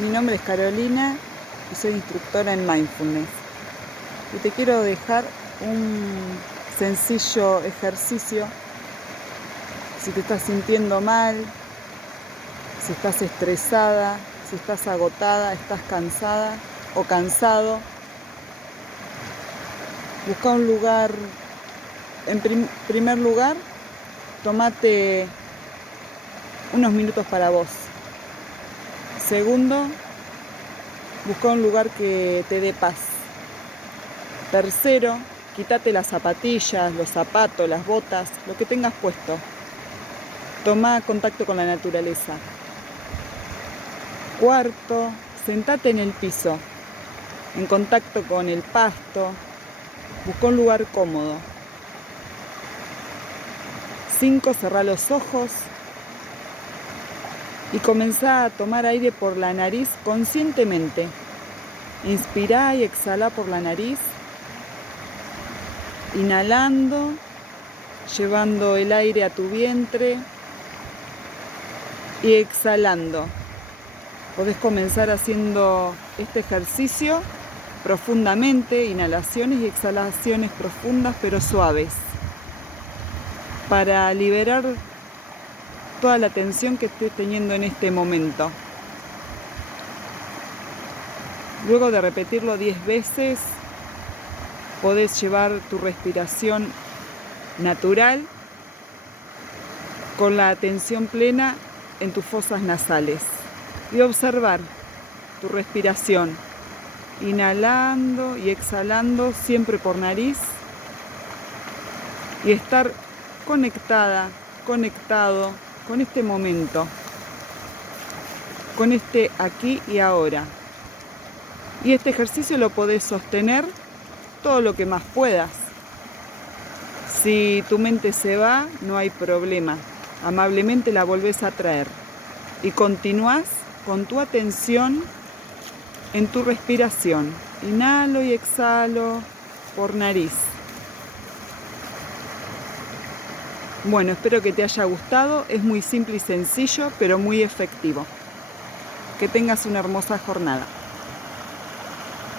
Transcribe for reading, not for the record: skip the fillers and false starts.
Mi nombre es Carolina y soy instructora en Mindfulness. Y te quiero dejar un sencillo ejercicio. Si te estás sintiendo mal, si estás estresada, si estás agotada, estás cansada o cansado, busca un lugar. En primer lugar, tómate unos minutos para vos. Segundo, busca un lugar que te dé paz. Tercero, quítate las zapatillas, los zapatos, las botas, lo que tengas puesto. Toma contacto con la naturaleza. Cuarto, sentate en el piso, en contacto con el pasto. Busca un lugar cómodo. 5, cerrá los ojos y comenzá a tomar aire por la nariz conscientemente. Inspirá y exhalá por la nariz, inhalando, llevando el aire a tu vientre y exhalando. Podés comenzar haciendo este ejercicio profundamente, inhalaciones y exhalaciones profundas pero suaves, para liberar toda la tensión que estés teniendo en este momento. Luego de repetirlo 10 veces, podés llevar tu respiración natural con la atención plena en tus fosas nasales y observar tu respiración, inhalando y exhalando siempre por nariz, y estar conectado con este momento, con este aquí y ahora. Y este ejercicio lo podés sostener todo lo que más puedas. Si tu mente se va, no hay problema. Amablemente la volvés a traer y continuás con tu atención en tu respiración. Inhalo y exhalo por nariz. Bueno, espero que te haya gustado. Es muy simple y sencillo, pero muy efectivo. Que tengas una hermosa jornada.